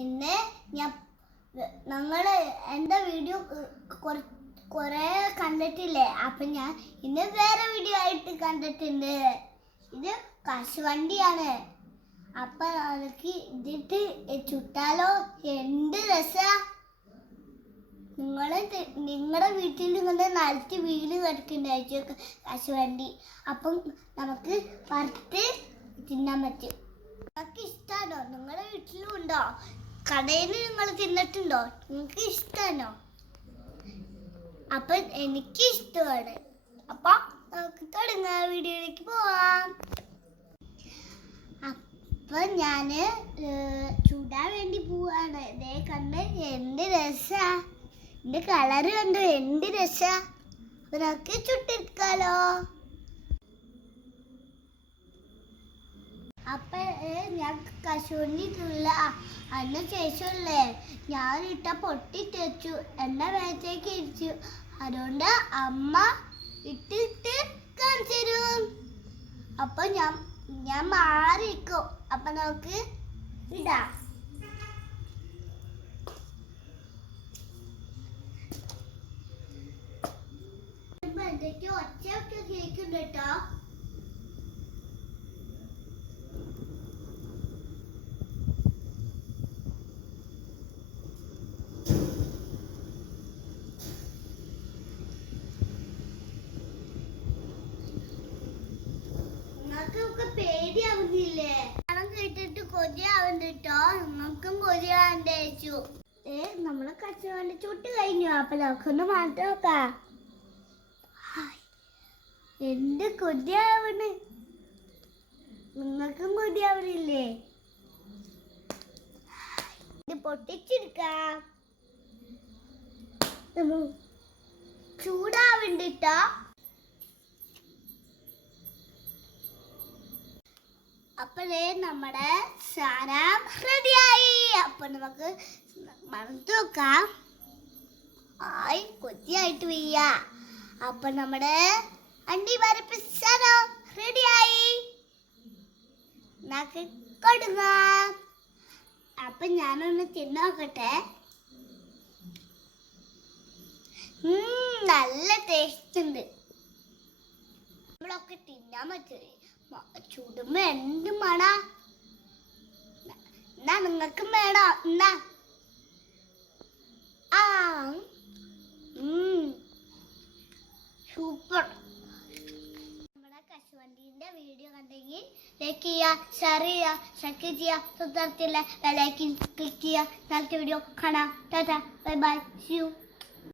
ഇന്ന് ഞങ്ങൾ എൻ്റെ വീഡിയോ കുറേ കണ്ടിട്ടില്ലേ, അപ്പം ഞാൻ ഇന്ന് വേറെ വീഡിയോ ആയിട്ട് കണ്ടിട്ടുണ്ട്. ഇത് കശുവണ്ടിയാണ്. അപ്പം എനിക്ക് ഇതിട്ട് ചുട്ടാലോ, എന്ത് രസാ. നിങ്ങളുടെ വീട്ടിൽ ഇങ്ങനെ നിലത്ത് വീട് കിടക്കുന്നുണ്ടായിരിക്കും കശുവണ്ടി. അപ്പം നമുക്ക് വറുത്ത് തിന്നാൻ പറ്റും. നിങ്ങൾക്ക് ഇഷ്ടമാണോ? നിങ്ങളുടെ വീട്ടിലും ഉണ്ടോ? കടയിൽ നിങ്ങൾ തിന്നിട്ടുണ്ടോ? നിങ്ങൾക്ക് ഇഷ്ടമാണോ? അപ്പം എനിക്ക് ഇഷ്ടമാണ്. അപ്പം നമുക്ക് തുടങ്ങാം, വീഡിയോയിലേക്ക് പോവാം. അപ്പം ഞാൻ ചൂടാൻ വേണ്ടി പോവാണ്. ഇതേ കണ്ട് എന്ത് രസാ, എൻ്റെ കളറ് കണ്ടു, എന്ത് രസാ. അപ്പം നമുക്ക് ചുട്ടെടുക്കാലോ. അപ്പം ഞാൻ കശുവണ്ടി ഇട്ടില്ല. അതിന് ശേഷമല്ലേ ഞാൻ ഇട്ട പൊട്ടി തേച്ചു, എന്നെ മേത്തേക്ക് ഇരിച്ചു. അതുകൊണ്ട് അമ്മ ഇട്ടിട്ട് കാണിച്ചു തരും. അപ്പം ഞാൻ മാറിക്കും. അപ്പം നമുക്ക് ഇടാം. എന്തൊക്കെ ഒച്ചയൊക്കെ കേൾക്കുന്നുണ്ട് കേട്ടോ. നിങ്ങൾക്ക് പേടിയാവുന്നില്ലേ? പണം കേട്ടിട്ട് കൊതിയാവുന്നുണ്ടോ? നിങ്ങൾക്കും കൊതിയാവണ്ടേ? നമ്മളെ കശുവണ്ടി ചുട്ട് കഴിഞ്ഞു. അപ്പൊ നമുക്കൊന്ന് മാറ്റി നോക്കാം. എന്ത് കൊതിയാവണ്, നിങ്ങൾക്കും കൊതിയാവണില്ലേ? ഇത് പൊട്ടിച്ചെടുക്കാം. ചൂടാവണ്ടിട്ടോ. അപ്പോഴേ നമ്മുടെ സാധനം റെഡിയായി. അപ്പൊ നമുക്ക് മറന്നു നോക്കാം. കൊതിയായിട്ട് വയ്യ. അപ്പൊ നമ്മുടെ അണ്ടിപ്പരിപ്പ് സാധനം റെഡിയായി. നമുക്ക് കൊടുങ്ങാം. അപ്പൊ ഞാനൊന്ന് തിന്നോക്കട്ടെ. നല്ല ടേസ്റ്റ് ഉണ്ട്. നമ്മളൊക്കെ തിന്നാൻ പറ്റും. ചുടുമ്പോ എന്ത് മണ. എന്നാ നിങ്ങൾക്കും വേണോ? എന്നാ സൂപ്പർ. നമ്മുടെ കശുവണ്ടീൻ്റെ വീഡിയോ കണ്ടെങ്കിൽ ലൈക്ക് ചെയ്യുക, ഷെയർ ചെയ്യുക, സബ്സ്ക്രൈബ് ചെയ്യുക, തൊട്ടടുത്തുള്ള ബെൽ ഐക്കൺ ക്ലിക്ക് ചെയ്യുക. അടുത്ത വീഡിയോ കാണാം. Tata, bye bye, see U.